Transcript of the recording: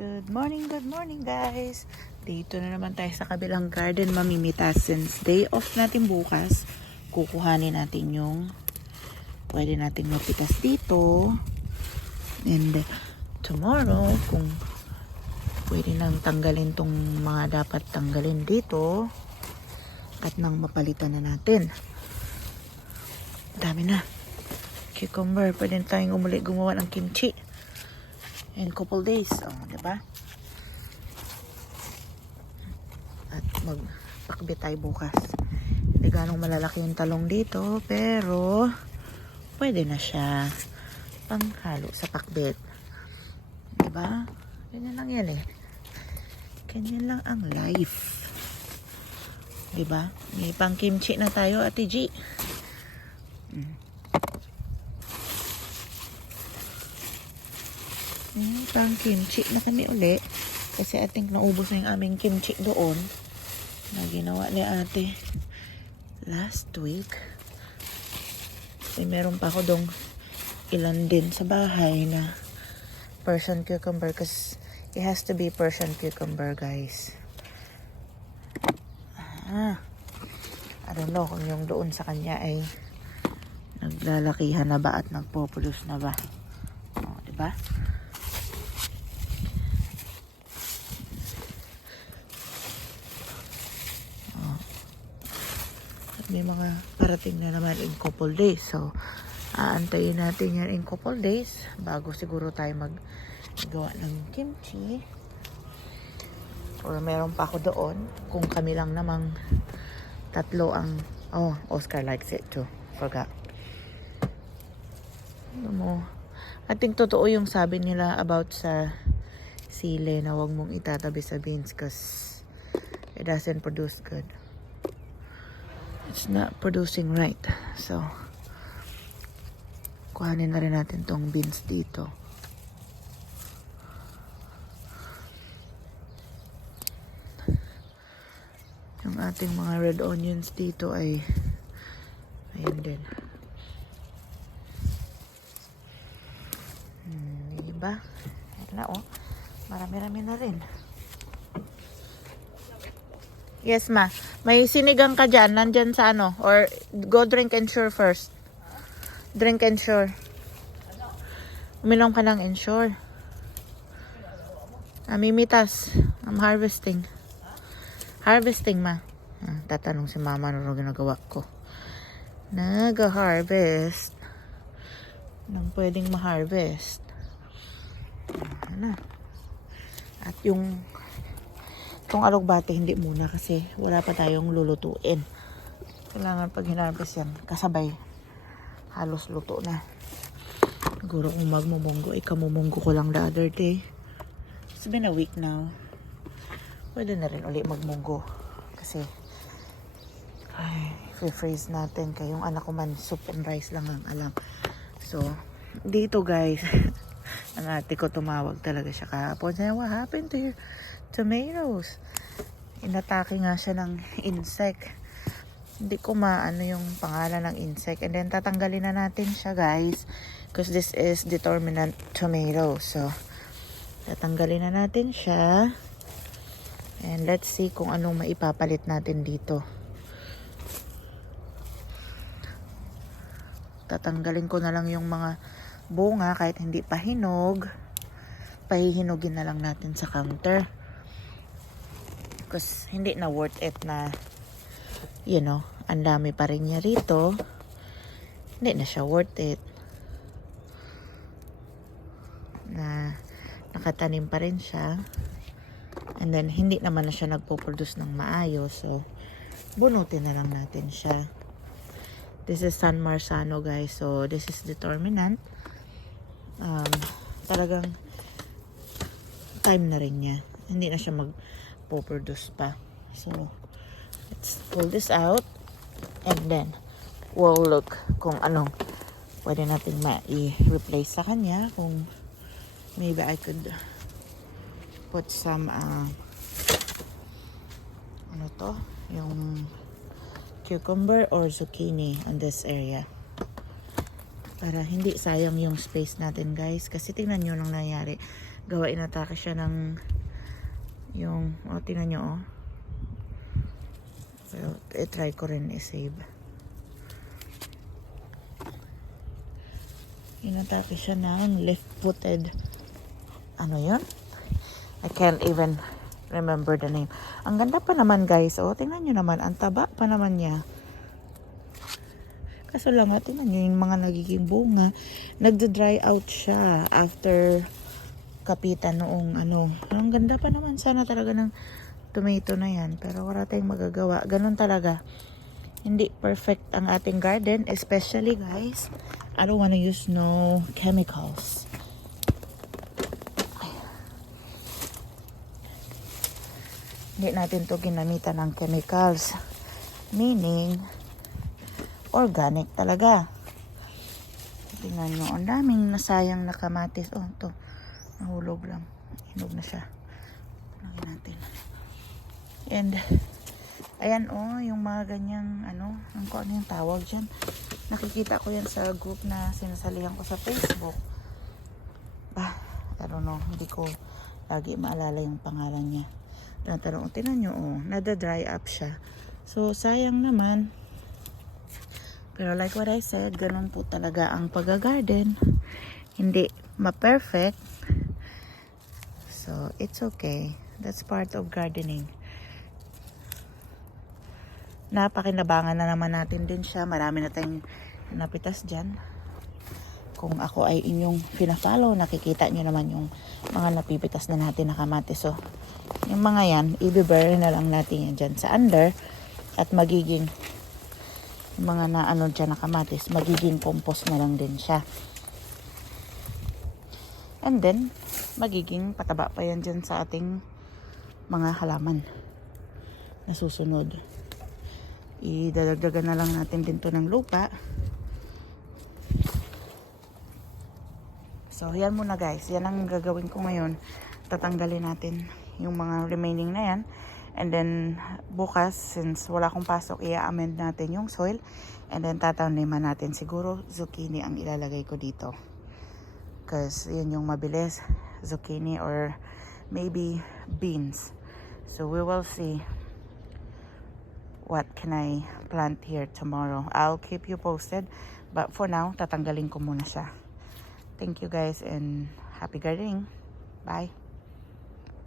Good morning guys. Dito na naman tayo sa kabilang garden mamimitas. Since day off natin bukas, kukuhanin natin yung pwede nating mapitas dito. And tomorrow, kung pwede nang tanggalin tong mga dapat tanggalin dito at nang mapalitan na natin. Dami na. Cucumber, pwede tayong gumawa ng kimchi in couple days. Diba? At magpakbit tayo bukas. Hindi ganong malalaki yung talong dito, pero pwede na siya panghalo sa pakbit. Diba? Ganyan lang yan eh. Ganyan lang ang life. Diba? May pang kimchi na tayo, Ate G. Pang kimchi na kami uli. Kasi I think naubos na yung aming kimchi doon na ginawa ni ate last week. Kasi meron pa ako dong ilan din sa bahay na Persian cucumber. Kasi it has to be Persian cucumber, guys. I don't know kung yung doon sa kanya ay naglalakihan na ba at nagpo-produce na ba. Diba? May mga parating na naman in couple days. So, aantayin natin yan in couple days bago siguro tayo maggawa ng kimchi. Or meron pa ako doon. Kung kami lang namang tatlo ang... Oh, Oscar likes it too. Forgot. Ano mo? I think totoo yung sabi nila about sa sili na wag mong itatabi sa beans because it doesn't produce good. It's not producing right. So, kuhanin na rin natin tong beans dito. Yung ating mga red onions dito ay ayun din. Diba? Ayun na oh. Marami-rami na rin. Yes, ma. May sinigang ka dyan. Nandyan sa ano. Or go drink Ensure first. Drink Ensure. Uminom ka ng Ensure. Mimitas. I'm harvesting. Harvesting, ma. Tatanong si mama ano ginagawa ko. Nag-harvest. Nang pwedeng ma-harvest. Ano. At yung itong alugbate hindi muna kasi wala pa tayong lulutuin. Kailangan pag hinarvest yan, kasabay halos luto na. Siguro kung magmumunggo, ikamumunggo ko lang the other day. It's been a week now. Pwede na rin ulit magmunggo. Kasi ay, freeze natin. Kayong anak ko man, soup and rice lang ang alam. So, dito guys, ang ate ko tumawag talaga siya kahapon. Sabi, what happened to your tomatoes? Inatake nga siya ng insect. Hindi ko maano yung pangalan ng insect. And then tatanggalin na natin siya guys. Because this is determinant tomato. So, tatanggalin na natin siya. And let's see kung anong maipapalit natin dito. Tatanggalin ko na lang yung mga bunga kahit hindi pa hinog. Pahihinugin na lang natin sa counter. Because hindi na worth it na, you know, ang dami pa rin niya rito. Hindi na siya worth it. Na nakatanim pa rin siya. And then, hindi naman na siya nagpo-produce ng maayos. So, bunutin na lang natin siya. This is San Marzano, guys. So, this is determinant. Talagang time na rin niya. Hindi na siya magpo-produce pa. So, let's pull this out. And then, we'll look kung anong pwede natin ma-replace sa kanya. Kung maybe I could put some ano to? Yung cucumber or zucchini on this area. Para hindi sayang yung space natin guys. Kasi tingnan nyo lang nangyari. gawa inatake siya ng yung, tingnan nyo, So, i-try ko rin i-save. Inatake siya ng left-footed. Ano yun? I can't even remember the name. Ang ganda pa naman guys. Tingnan nyo naman. Ang taba pa naman niya. Kaso lang tingnan nyo yung mga nagiging bunga. Nagda-dry out siya after kapitan noong ano. Ang ganda pa naman sana talaga ng tomato na yan. Pero wala tayong magagawa. Ganun talaga. Hindi perfect ang ating garden. Especially guys, I don't wanna use no chemicals. Hindi natin to ginamitan ng chemicals. Meaning, organic talaga. Tingnan nyo, ang daming nasayang na kamatis. Ito. Nahulog lang. Hinog na siya. Lagyan natin. And, ayan yung mga ganyang, ano yung tawag dyan. Nakikita ko yan sa group na sinasalihan ko sa Facebook. I don't know. Hindi ko lagi maalala yung pangalan niya. Tinan nyo, nada-dry up siya. So, sayang naman. Pero like what I said, ganun po talaga ang pag-garden. Hindi ma-perfect. So, it's okay. That's part of gardening. Napakinabangan na naman natin din siya. Marami na tayong napitas dyan. Kung ako ay inyong pina-follow, nakikita nyo naman yung mga napipitas na natin na kamatis. So, yung mga yan, i-bury na lang natin yan dyan sa under at magiging yung mga na ano dyan na kamatis, magiging compost na lang din siya. And then, magiging pataba pa yan dyan sa ating mga halaman na susunod. Idadagdagan na lang natin din to ng lupa. So, yan muna guys. Yan ang gagawin ko ngayon. Tatanggalin natin yung mga remaining na yan. And then, bukas, since wala akong pasok, i-amend natin yung soil. And then, tataniman natin. Siguro, zucchini ang ilalagay ko dito. Because, yan yung mabilis. Zucchini or maybe beans. So, we will see what can I plant here tomorrow. I'll keep you posted. But for now, tatanggalin ko muna siya. Thank you guys and happy gardening. Bye.